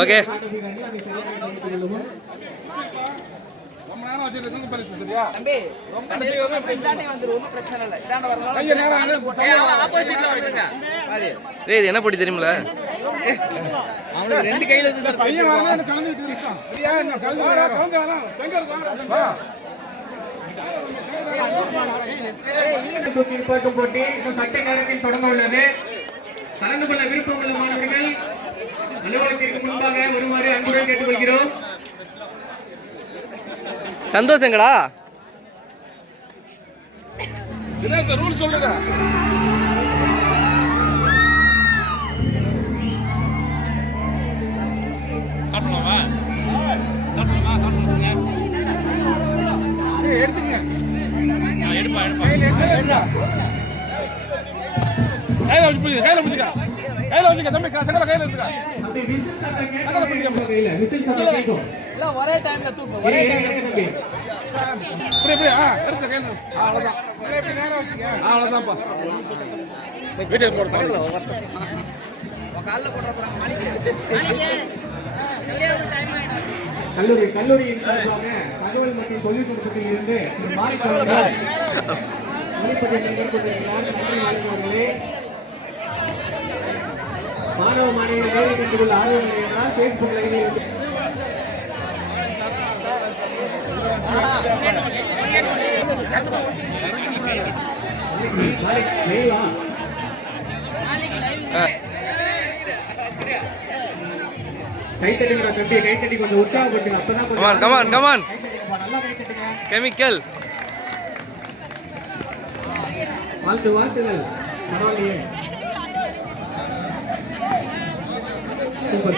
Okay இது என்ன போட்டி தெரியுமில ரெண்டு கையில நிற்பாட்டும் போட்டி இன்னும் சட்ட நேரத்தில் தொடங்க உள்ளது. கலந்து கொள்ள விருப்பம் உள்ள மாணவர்கள் அலுவலகத்திற்கு முன்பாக வருமாறு அன்புடன் கேட்டுக்கொள்கிறோம். சந்தோஷங்களா ரூல் சொல்லுங்க. ஒரே டைம்ல தூக்கு ஒரே அவ்வளவுதான்ப்பா வீட்டுக்கு போடுறோம். கல்லூரியின் சார்பாக தகவல் மற்றும் தொழில்நுட்பத்தில் இருந்து மாணவ மாணவிகள் வேலை கண்டுகொள்ள ஆர்வம் இல்லையென்றால் பேஸ்புக் லைனில் கைத்தட்டுங்க தம்பி, கைத்தட்டி கொஞ்சம் உற்சாகப்படுத்துங்க. அப்பதான் கமான் நல்லா கைத்தட்டுங்க. கெமிக்கல் வாழ்த்துகள். பரவாயில்லையே, சூப்பர்.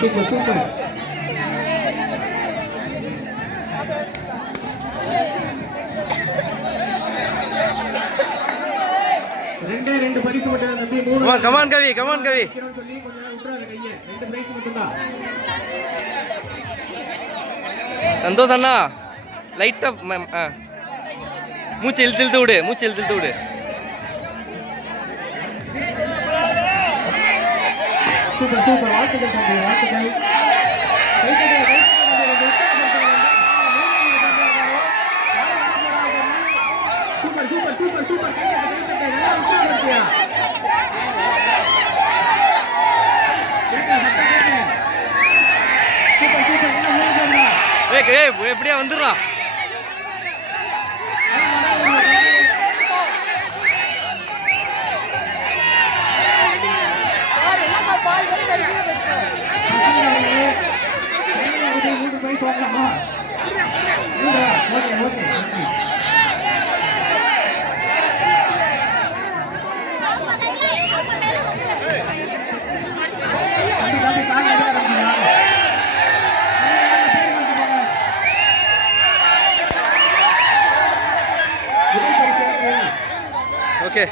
ரெண்டு பரிசு மட்டும் தம்பி. கமான் கவி சொல்லி கொஞ்சம் விட்டுறாரு கையை. 2 பிரைஸ் மட்டும்தான். சந்தோஷ் அண்ணா லைட்டா மூச்சு இழுத்து விடு. சூப்பர். வாழ்த்துக்கள் தம்பி, வாழ்த்துக்கள். சூப்பர். எப்படியா வந்துடுறான். ஓகே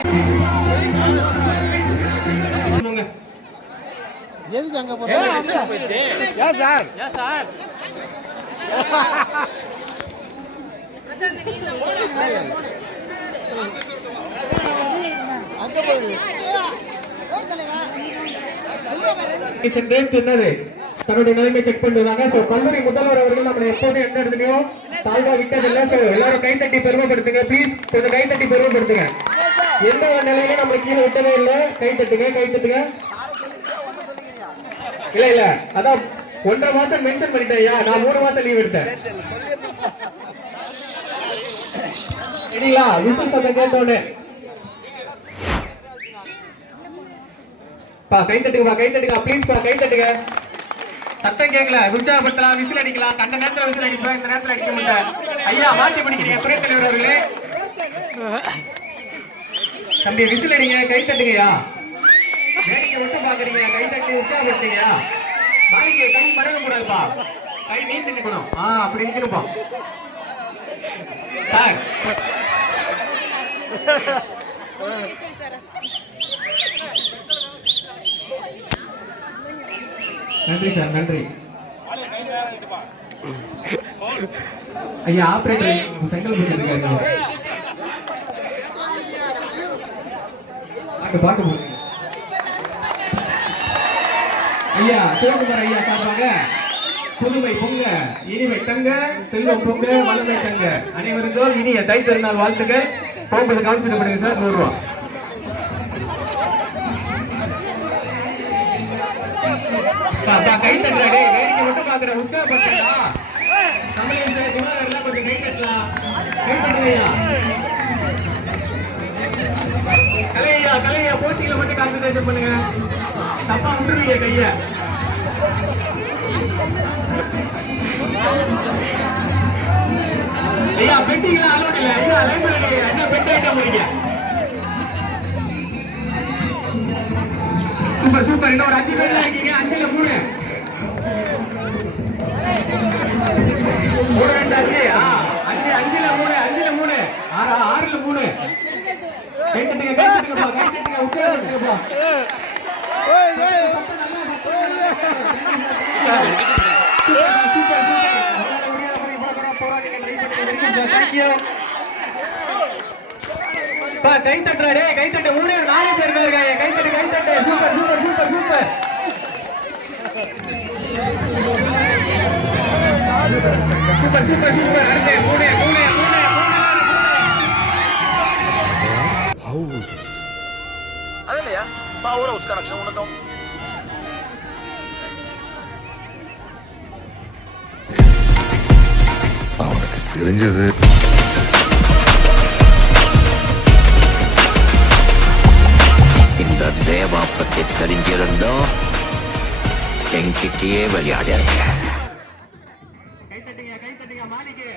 எதுக்கு அங்க போறீங்க? ஏன் சார் தன்னுடைய நிலைமை செக் பண்ணுவாங்க. கல்லூரி முதல்வர் அவர்கள் நம்ம எப்போதும் எந்த இடத்துலயும் தாழ்வா விட்டதில்லை. எல்லாரும் கைத்தட்டி பெருமைப்படுத்துங்க ப்ளீஸ். கொஞ்சம் கைத்தட்டி பெருமைப்படுத்துங்க. எந்த ஒரு நிலையிலும் நம்ம கீழே விட்டதே இல்லை. கைத்தட்டுங்க. இல்ல அதான் 1.5 மாசம் மென்ஷன் பண்ணிட்டேன். நான் 3 மாசம் லீவ் எடுத்தேன். சரிங்களா? விசில் சத்தம் கேட்டோன்னு கைத்தட்டுங்க ப்ளீஸ். கைத்தட்டுங்க. சத்தம் கேட்கல, உற்சாகப்படுத்தலாம், விசில் அடிக்கலாம். கண்ட நேரத்தில் விசில் அடிப்போம், இந்த நேரத்தில் அடிக்க முடியல. ஐயா மாட்டி பிடிக்கிறீங்க துணைத் தலைவர் அவர்களே. தம்பி விசில் அடிங்க, கைத்தட்டுங்கய்யா. வேடிக்கை மட்டும் பாக்குறீங்க, கைத்தட்டி உற்சாகப்படுத்துங்கய்யா. வாங்கிக்க, கை மடங்க கூடாதுப்பா, கை நீண்டு நிக்கணும். அப்படி நிக்கணும்ப்பா. நன்றி சார், நன்றி ஐயா. ஆபரேட்டர் செங்கல் போட்டுருக்காரு. பாட்டு போடுங்க ஐயா சிவகுமார் ஐயா சார்பாக புதுமை பொங்க, இனிமை தங்க, செல்வம் பொங்க, வளமை தங்க, அனைவருக்கும் இனிய தை திருநாள் வாழ்த்துக்கள். போகும்போது கவனிச்சுட்டு பண்ணுங்க சார். 100 ரூபா. கை தட்டுறா டேய், வேடிக்கை மட்டும் பாக்குற, உற்சாகப்படுத்தா தமிழ் சார் குமாரெல்லாம் கொஞ்சம் கை தட்டலாம். கை தட்டுங்கய்யா. கலையா போட்டியில மட்டும் கான்சன்ட்ரேஷன் பண்ணுங்க, தப்பா விட்டுருவீங்க கைய. ஐயா பெட்டிங்களா அலோட் இல்ல. ஐயா லைன் பண்ணுங்க. என்ன பெட்டி ஐட்டம் முடிங்க. Super super. இன்னொரு 5 பேர் இருக்கீங்க. 5ல 3 3 2 5 5ல 3 6ல 3 கை தட்டுங்கப்பா. உட்காருங்கப்பா. Super super. கை தட்டுறா டேய், கை தட்டு. 3 4 பேர் இருக்காங்க. கை தட்டு கை தட்டு. Super super super super. Super super super. அடுத்து 3 हाउस अरे ले यार पावर हाउस कनेक्शन होना तो அவனுக்கு தெரிஞ்சது இந்த தேவா பத்தி தெரிஞ்சிருந்தோம் என்கிட்டயே விளையாடுங்க. கை தட்டுங்க மாணிக்கு.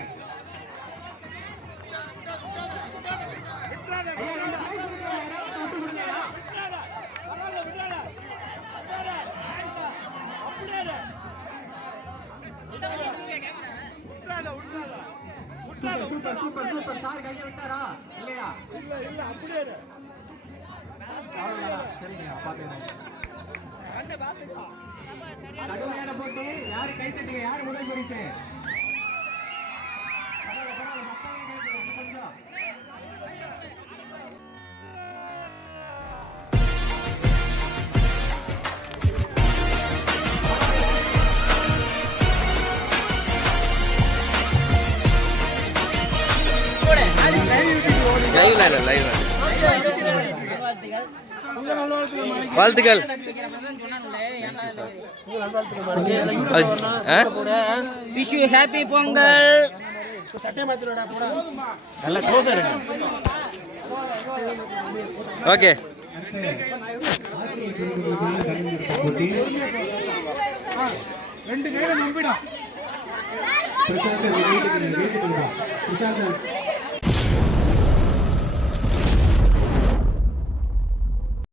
Super super super. சார் கையை விட்டாரா இல்லையா? இல்ல அப்படியே சரிங்க பாத்துங்க. கடுமையான போட்டி. யாரு கை தட்டுங்க, யாரு முதல் பரிசு? லைவ் வாழ்த்துக்கள். Wish you happy Pongal. Okay Prashanth